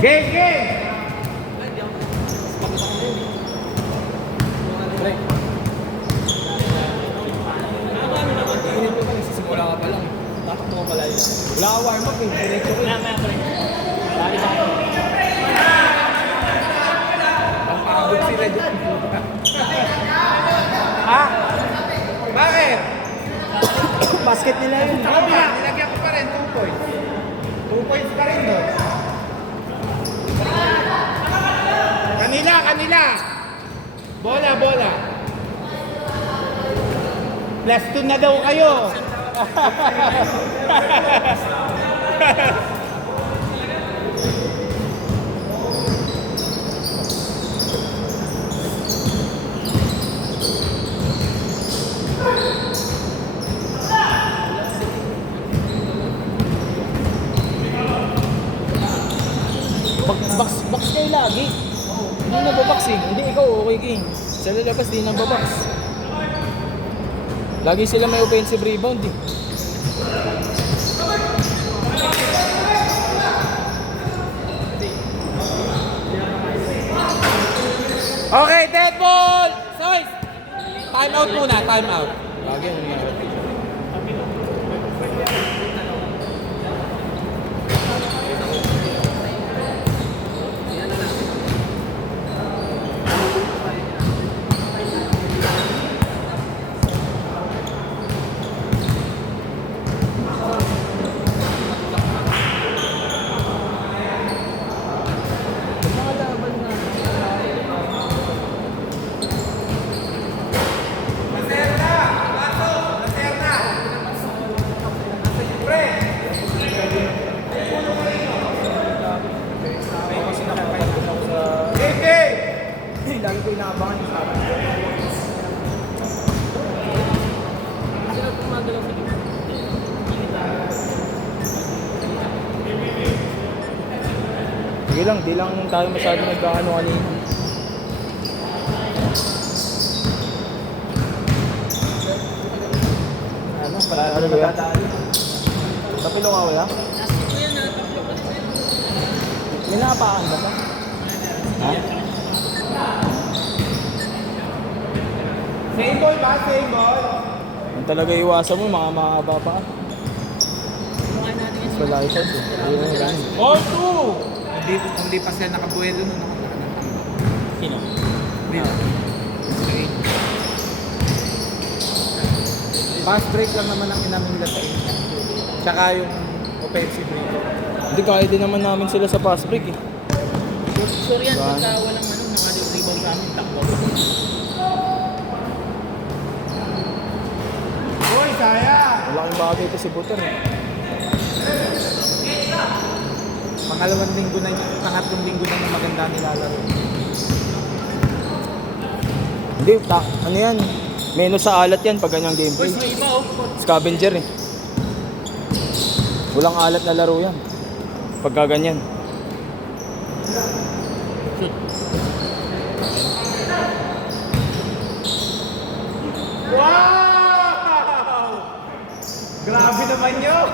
Game, game! Simula ka pa lang. Tatakbo ka pala yun. Wala ka warm up eh. Diretso ko. Ang pagod sila dyan. Ha? Bakit? Basket nila yun. Sa kabila, nilagyan ko pa rin 2 points. 2 points pa rin doon. Kanila, kanila! Bola, bola! Plus 2 na daw kayo! Box kayo lagi. Hindi nababox eh. Hindi ikaw okay game. Sa lalabas di nababox. Lagi sila may offensive rebound eh. Okay, dead ball! Size! Time out muna, time out. Lagi yung mga lagi ko inaabangan yung sa akin. Sige lang, di lang tayo masyado nagkaano kanina. Ano, ano ba yan? Tapilo ka wala? May napakaan ba ba? Ha? Same ball ba? Same ball? Ang talaga iwasan mo, mga mahaba pa. Wala yung shot eh. Ayun yung ganun. All 2! Hindi pa sila nakabuelo nung nakakarating. Sino? Fast break lang naman ang inamin nila sa inyo. Tsaka yung offensive rebound. Hindi, kaya din naman namin sila sa fast break eh. Sure yan, pagka walang naka-rebound sa amin, takbo. Uy, sayang! Malaking bagay ito si Butter eh. Pangalawang linggo na yun, pangatlong linggo na yung maganda nilalaro. Hindi, ano yan? Menos sa alat yan pag ganyang gameplay. May iba oh. Scavenger eh. Walang alat na laro yan. Pagka ganyan. Wow! Grabe naman yun!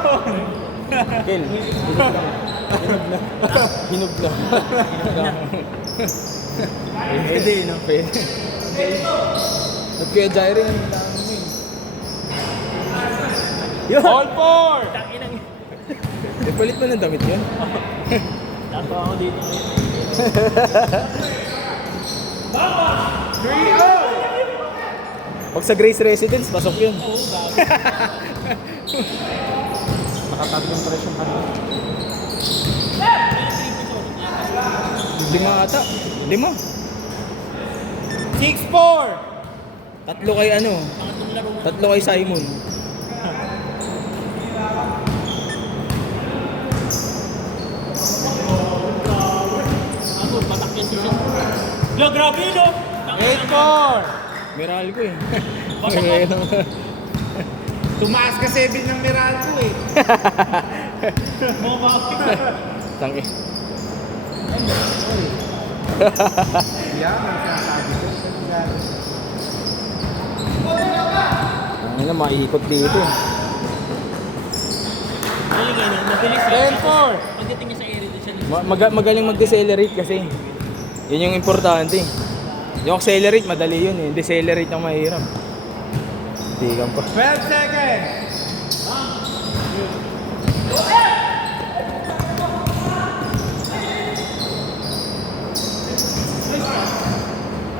Kel, hinog lang. Hinog lang. Hinog lang. Pwede, no? Pwede. At kaya Jairo yung dami mo eh. Yun! All 4! Takinang. Palit mo ng damit yun? Tato ako dito. 3-0! Pag sa Grace Residence, pasok yun. Oo, gabi. Nakatatlong presyon ka na. Lima ata. Lima. 6-4! Tatlo kay ano? Tatlo kay Simon. Ako, patakyan si Sid. Lo, grabe no! 8-4! Meralco eh. Basta ka. Tumaas ka 7 ng Meralco eh. Mga bakit. Tangi. Yan, ang sinasabi ko. Ano na, maiikot dito. Galing yan, mabilis. 10-4! Pagdating niya sa area, doon siya Magaling mag-decelerate kasi. Yun yung importante. Yung accelerate, madali yun eh. Decelerate ang mahirap. Tigan pa. 12 seconds.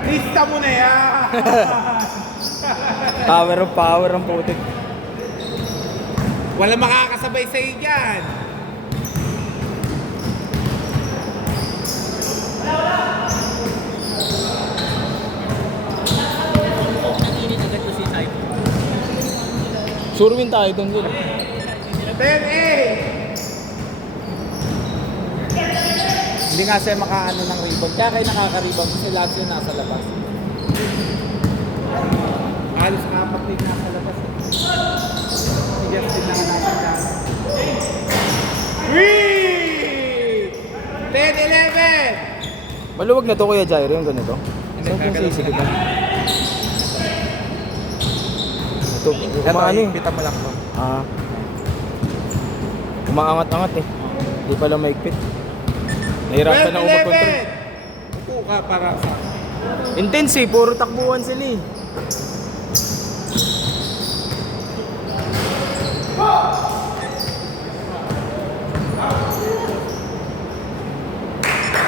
Lista mo na yan. Power ang putik. Wala makakasabay sa'yo dyan. Natinit agad ko si Type. Sure win tayo dun dun. 10-8. Hindi nga siya makaano ng rebound. Kaya kayo nakaka-rebound kasi lahat siya nasa labas. Halos kapatid nasa labas. Si Justin na nga nasa labas. 3! 10-11! Maluwag na to Kuya Jairo yung ganito. Saan kung gagalaw sisigit na na? Ito, umaano eh. Pita mo lang to. Umaangat-angat eh. Hindi pala maigpit. Nahirapan na ako mag-control. Upo ka para sa... Intense eh, puro takbuhan sila eh.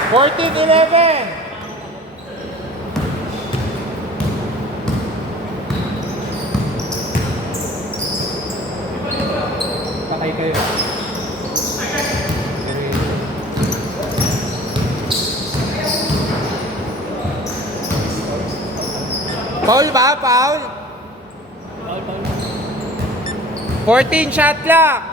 Fourteen, 11! Patay kayo. Foul ba? Foul? 14 shot clock!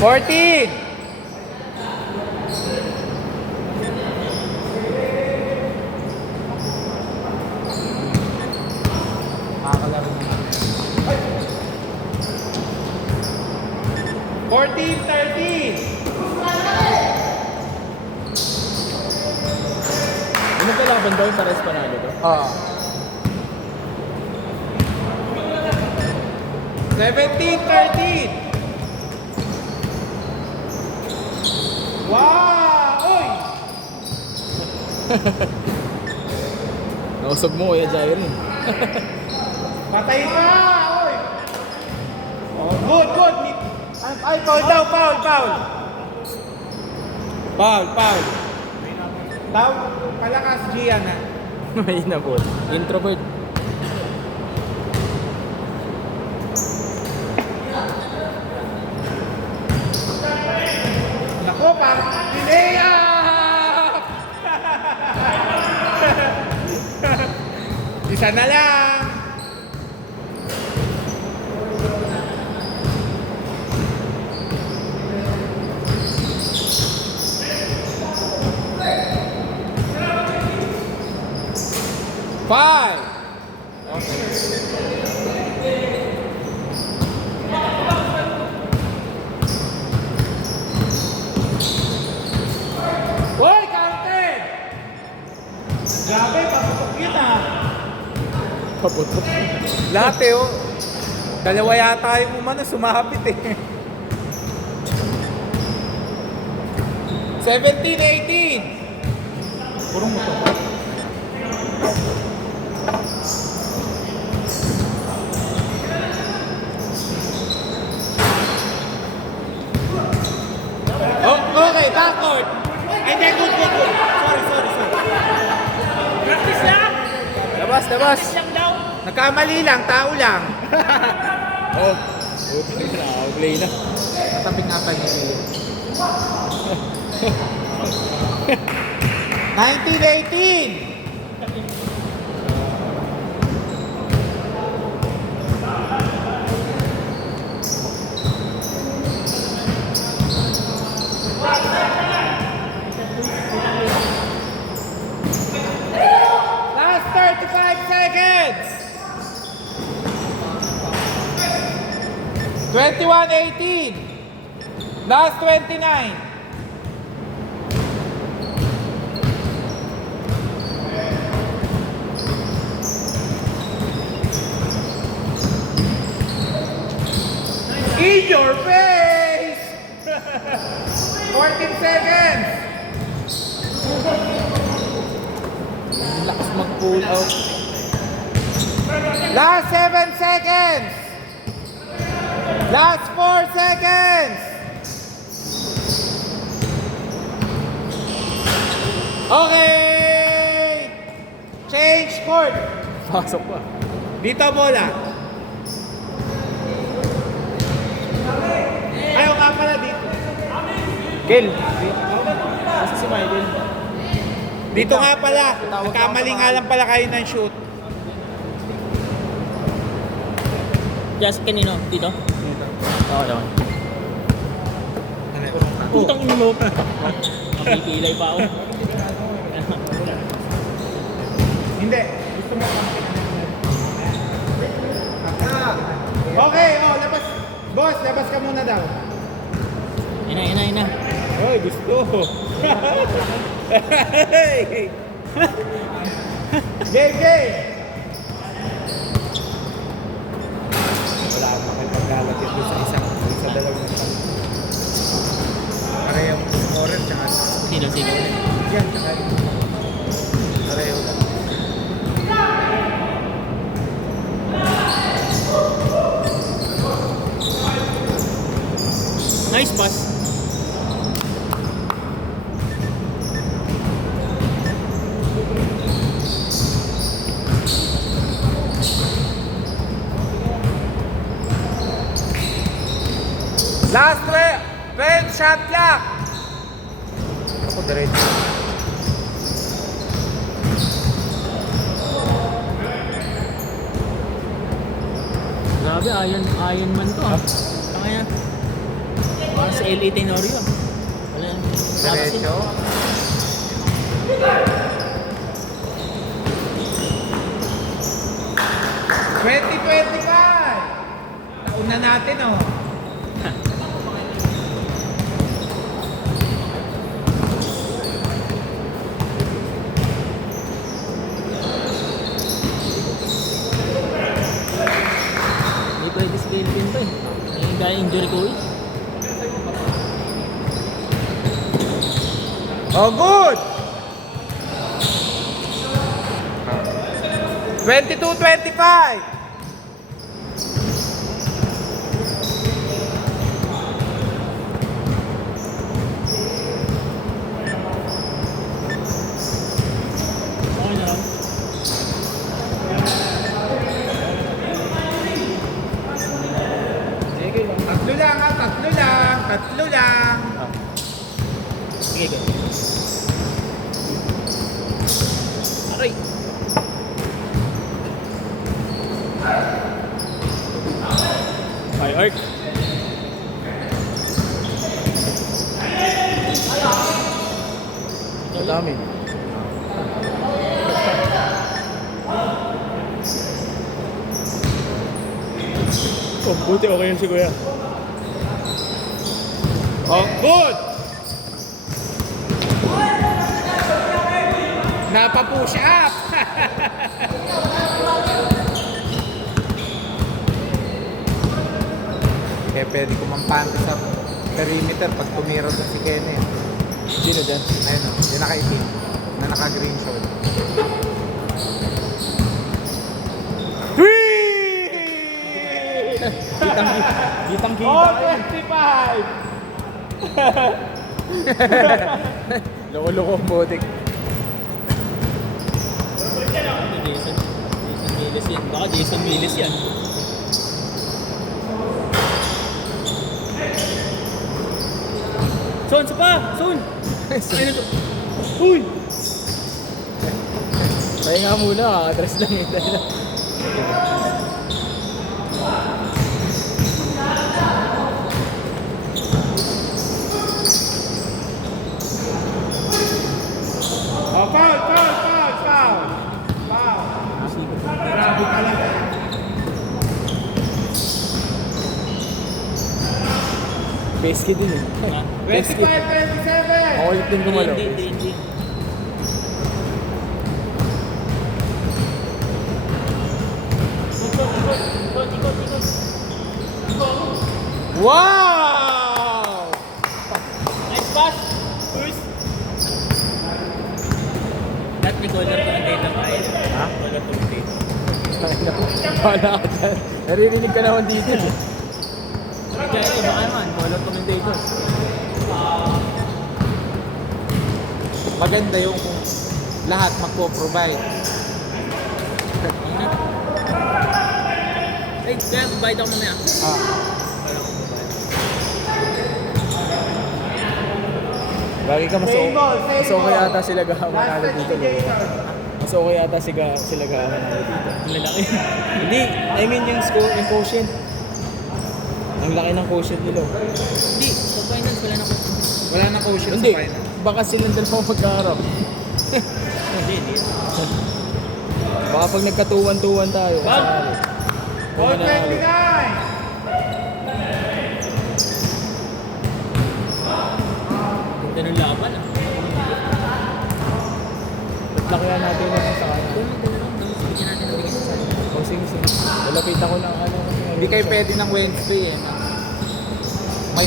Fourteen! Nakakalaro na. 14-13! Ano kalaban daw yung pares panalo to? 17-13! Wow! Uy! Nausog mo Kuya Jairo eh. Patay ka! Uy! Oh, good, good! Ay, foul daw, foul, foul! Foul, foul! Daw, palakas Gian ha. May inabot. Introvert. Nako, parang Pinea! Isa na lang! Five! Hoy, counted! Grabe, paputok yun ah. Paputok. Lahat eh oh. Dalawa yata yung umano, sumabit eh. 17-18! Purong mo to. Oh, okay, backward. Ay, hindi, good, good, good. Sorry. Practice lang! Labas, labas. Practice lang daw! Nagkamali lang, tao lang. Oh. Putik na, play na. Natapik nga pa niya. 1918! Last 35 seconds! 21-18. Last 29. your face! 14 seconds! Lakas mag-pull out. Last 7 seconds! Last 4 seconds! Okay! Change court! Pasok pa. Dito bola. Ayaw nga pala dito. Kel. Kasi si Michael. Dito nga pala. Nagkamali nga lang pala kayo ng shoot. Just kanino? Dito? Oo naman. Putang ina mo. Makikilay pa ako. Hindi. Gusto mo okay, oh, labas. Boss, labas ka muna daw. Ina. Hoy, gusto. Game. Wala akong makipaglalagyan doon sa dalawang isang. Parehong scorer, tsaka Sino? yan, tsaka pareho lang. Nice pass. Last 12 shot clock. Ako diretso. Grabe, Iron Man to ah. Kaya parang sa LA Tenorio ah. Wala yan. Diretso. Nauna natin oh. Hindi pwede si Delvin to eh. Yung gaya injury ko eh. Oh, good! 22-25. Okay na lang. Sige lang. Tatlo lang ha, tatlo lang. Sige, go. Aray! Ay, Art. Madami. Oh, buti okay yun si Kuya. Oh, good! Napa-push up! Kaya pwede kumampante sa perimeter pag tumira doon si Kenny. Sino dyan? Ayun o, yung nakaitim na naka-green short. Kitang kita Oh, kayo. 25! Loko-loko ang botik. Jason Miles yan. Baka Jason Miles yan. Son, sa pa! Son! Ayun ito. Uy! Tayo nga muna, address lang yun. Oh, foul! Grabe pala. Pesky din eh. Ha? 25-27! Makulit din gumalaw. Hindi. Ikot. Wow! Nice pass! First! Lahat ni color commentator tayo. Ha? Color commentator. Wala ka dyan. Naririnig ka naman dito. Kaya ito baka naman, color commentator. Maganda yung kung lahat magpo-provide. Ay, kaya bayad ako mamaya. Bagay ka mas Same ball, same mas okay ball. yata sila manalo dito. Mas okay yata sila manalo dito. Ang lalaki. Hindi, I mean yung score, yung quotient. Ang laki ng quotient nila. Hindi, sa finals wala na ko. Wala na quotient Hindi, sa final. baka silang dalawang magkaharap. Hindi. Baka pag nagkatuwan-tuwan tayo. Bag! Ball 29! Ganda ng laban ah. Lakihan natin na sa kanya. Bigyan natin ng bigyan sa sa'yo. O sige. Lalapit ako ng ano. Hindi kayo pwede ng Wednesday eh. May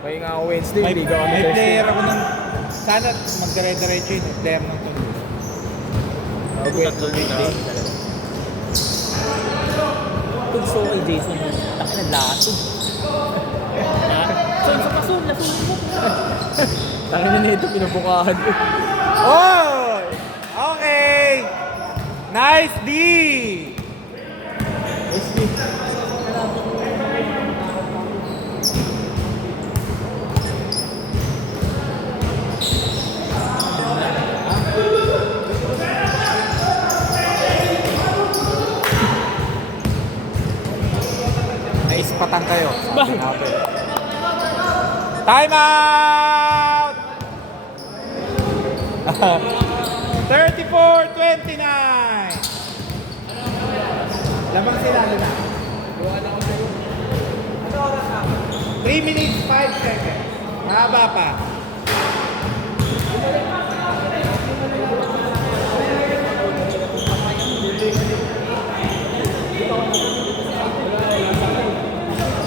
May nga ako Wednesday, may, hindi ka kami may Thursday. player ako ng sana magdire-diretso yun, player ng Tondo. Okay. Tatlo weekday. Gusto ko kay Jason. Taki na laso. So, sa pasun, lasunin mo. Tangin na nito, pinubukahan ko. Oh! Okay! Nice D! Naispatan kayo. Bang! Time out! 34-29. Lamang sila na. 3 minutes 5 seconds. Mahaba pa.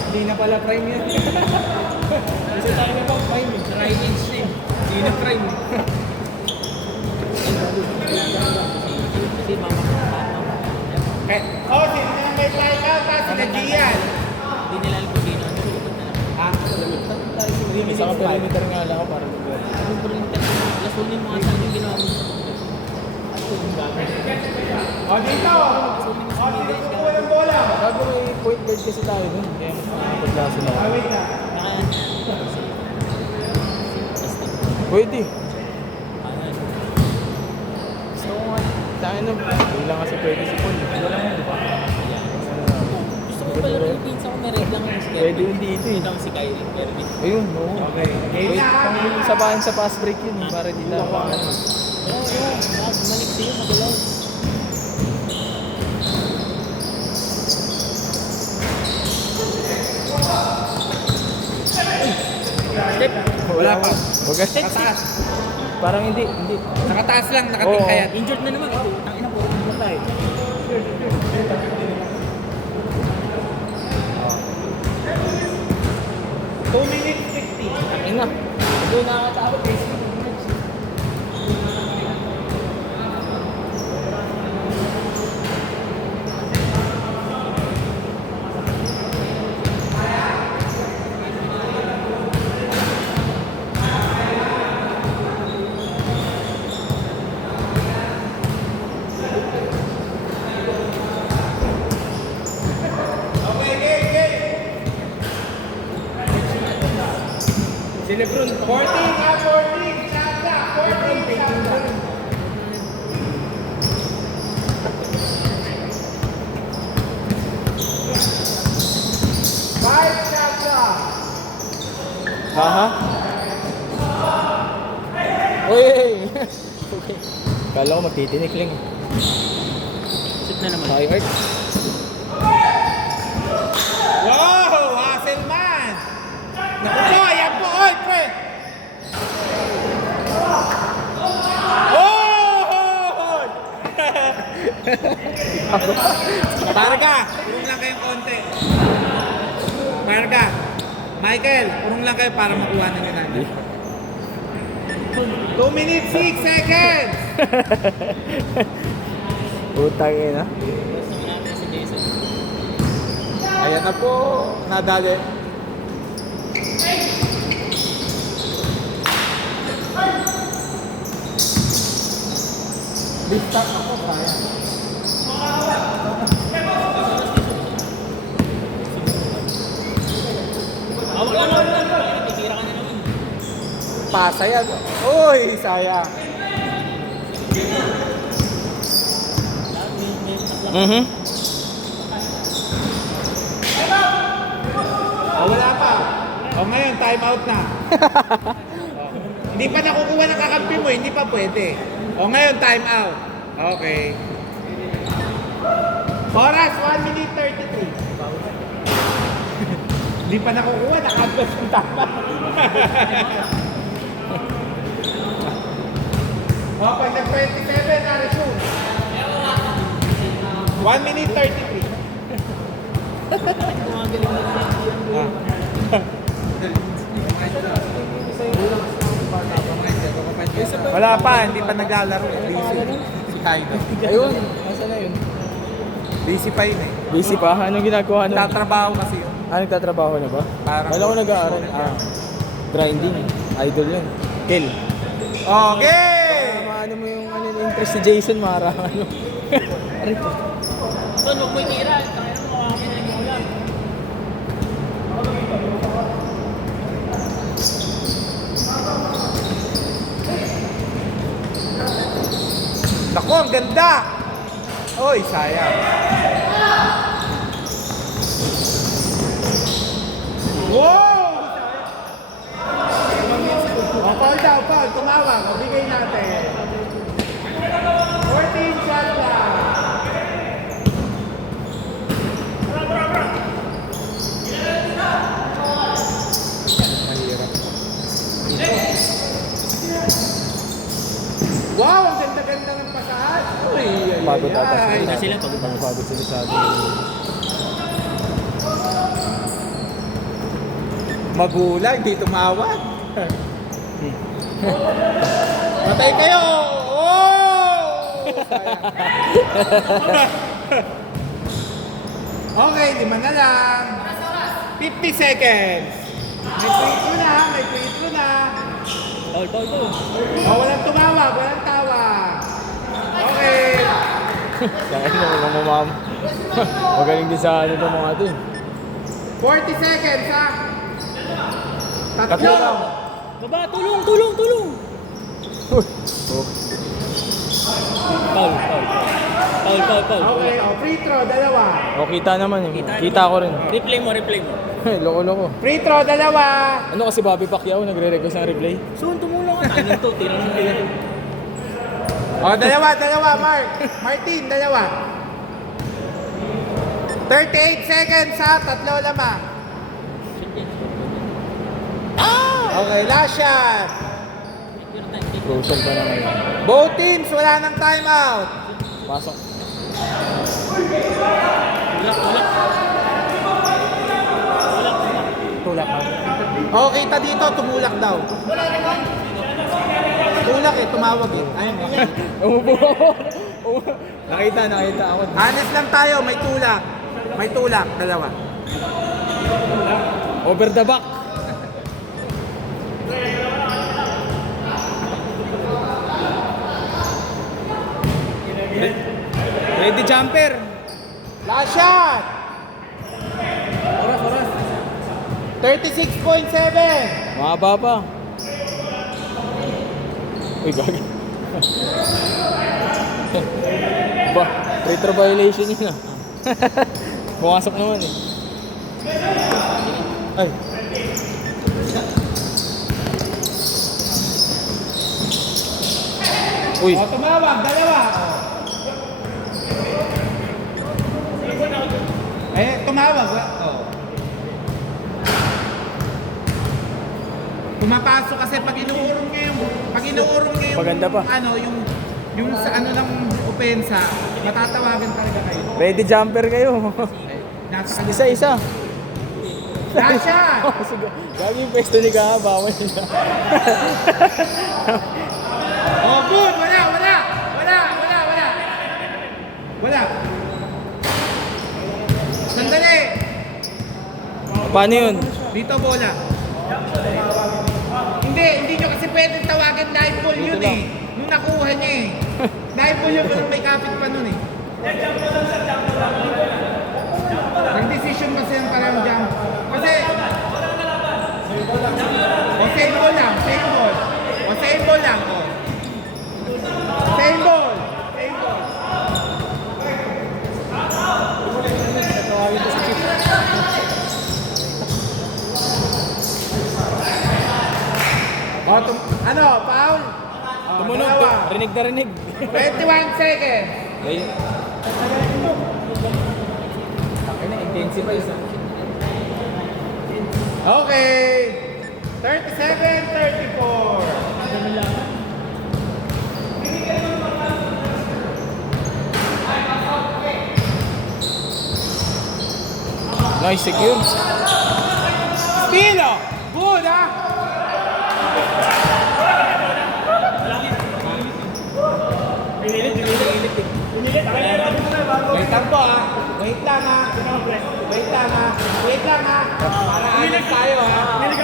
Hindi na pala prime yan. Kasi tayo na pang prime eh. Try inch na eh. Hindi na prime eh. Kasi mama ko na mama. Oh, sino na may fly out ha? Sina Gian. Hindi nila alam kung sino. Ano lulupot na lang. Ha? Sa perimeter nga lang ako para mag-win. Anong perimeter? Lasunin mo nga sa yung ginawa mo sa Oh, dito. Oh, sino kukuha ng bola? Bago may point guard kasi tayo dun. Kaya mas nakapaglaso na. Ah, wait na. Pwede. So, tayo na. Hindi lang kasi pwede si Paul. Ano lang yun, di ba? Gusto ko pala rin yung pinsa ko may red lang si Pwede yun dito eh. Lang si Kyrie. Pero Ayun, no. Okay. Wait, pang sabahan sa fast break yun. Para di lang ako. bumalik siya sa galaw. Step. Wala pa. Wag ka. Nakataas. Parang hindi. Nakataas lang, nakatingkayat. Injured na naman. Ito, ang ina po. Matay. 2 minutes 60. Inga. Ito nakakatawa guys. Okay, game. Si Lebron. 14 ha, 14. Chanda, 14. Chanda. Five Chanda. Ha? Uy! Okay. Kala ko magtitinik lang. Shoot na naman. Tayo art. Wow, Hasselman. Naku po, ayan po. Oy, pre. Oh! Para ka. Tulong lang kayong konti. Varga. Michael, urong lang kayo para makuha na nyo natin. 2 minutes 6 seconds! Utang yun, ha? Gusto mo natin si Jason. Ayan na po, nadali. Lift up ako, kaya. Wala lang. Titira ka na naman. Pasa yan. Uy, sayang. Mhm. Oh, wala pa. Oh, ngayon, time out na. Hindi pa nakukuha ng kakampi mo, hindi pa pwede. O ngayon, time out. Okay. Oras, 1 minute 33. Hindi pa nakukuha, nakakampi yung tama. O, pag nag-27, na-resume. 1 minute 33. Wala pa, hindi pa naglalaro. Busy. Si Kaido. Ayun, nasa na yun? Busy pa yun eh. Busy pa? Anong ginagawa nun? Tatrabaho kasi yun. Nagtatrabaho na ba? Parang- Wala ko nag-aaral. Grinding. Idol yun. Kill. Okay! Maano mo yung ano, yung interest si Jason, Mara. Ano? So, huwag mo itira. Kaya mo kami na yung ulan. Naku, ang ganda! Oy, sayang. Wow! O, call daw, call. Tumawag. O, bigay natin. 14 shot lang. Mahirap. Wow, ang ganda-ganda ng pasahan. Uy, ay, Pagod ay, ata ay. Pagod sila, pagod. Pagod sila sa atin. Magulang, di tumawag. Matay kayo! Oh! Okay, 5 na lang. 50 seconds. May free throw na, may free throw na. Paul. Oh, walang tumawag, walang tawag. Okay. Kaya naman mga ma'am. Magaling din sa ano itong mga ito. 40 seconds, ha? Tatlo Tatlo. lang. Baba, tulong. Paul. Okay, oh, free throw, 2. O, kita naman yun. Kita ko rin. Replay mo. Loko-loko. Free throw, 2. Ano kasi Bobby Pacquiao nagre-request ng replay? So, tumulong ka. Ano to? Tira mo nila. Oh, 2, Mark. Martin, 2. 38 seconds, ha? 3 lamang. Okay, last shot. Crucial pa naman yun. Both teams, wala nang timeout. Pasok. Tulak ka. Oh, kita dito, tumulak daw. Tulak eh, tumawag eh. Ayun. Umupo ako. Nakita ako. Honest lang tayo, may tulak. May tulak, 2. Over the back. Ready jumper. Last shot. Oras. 36.7. Mahaba pa. Uy, gagi. Ba, free throw violation yun ah. Pumasok naman eh. Ay. Uy, Oh, tumawag, 2. Eh, tumawag. Oh. Pumapasok kasi pag inuurong niya yung Maganda pa. ano, yung sa ano ng opensa, matatawagan talaga kayo. ready jumper kayo. Nasa kanya. Isa-isa. Lasha! Gagi yung pwesto ni Kaha, bawal nila. Oh, good! Wala! Wala! Sandali! Paano yun? Dito bola. Hindi nyo kasi pwedeng tawagan live ball yun lang. eh. Nung nakuha niya eh. Live ball yun pero may kapit pa nun eh. Nag-decision kasi yung parang jump. Kasi... O same ball lang, same ball. O same ball lang, o. Same ball. Same ball. O, ano, foul? O, Tumunog, dalawa. rinig na rinig. 21 seconds. Ayun. Akin na, intensify sa. Okay. 37-34. Nice, secure. Stilo. Good, ah. Wait lang po, ah. Wait lang, ah. Wait lang, ah. Wait lang, ah. Para alis tayo, ah.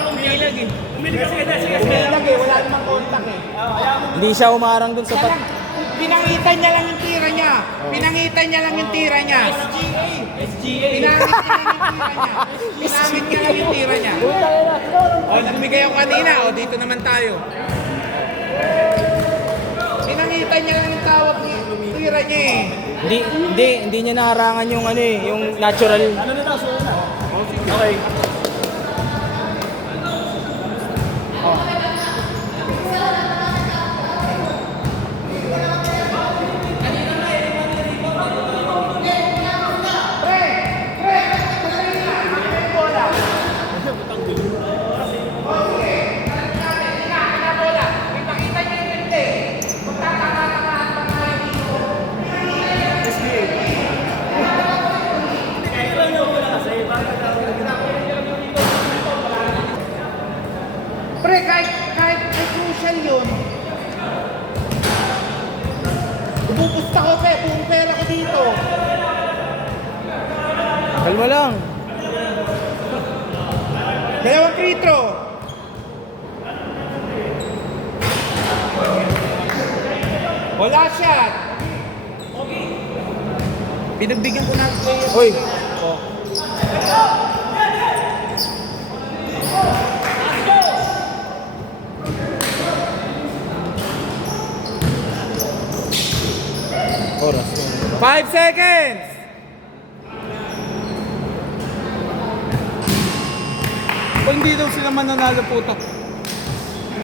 Umilag eh. Umilag eh. Wala namang contact eh. Hindi siya umarang dun sa Siya lang, pinangitan niya lang yung tira niya. Pinangitan niya lang yung tira niya. Pinangit niya lang yung tira niya. O, nagbigay ako kanina. O, dito naman tayo. Pinangitan niya lang yung tawag niya. Tira niya eh. Hindi niya naharangan yung ano eh, yung natural. Okay. Pre, kahit crucial yun. Ububusta ko, pre. Buong pera ko dito. Kalma lang. Dalawang free throw. Wala shot. Pinagbigyan ko na ang player. Uy. Oras. 5 seconds. Kung hindi daw sila mananalo puto.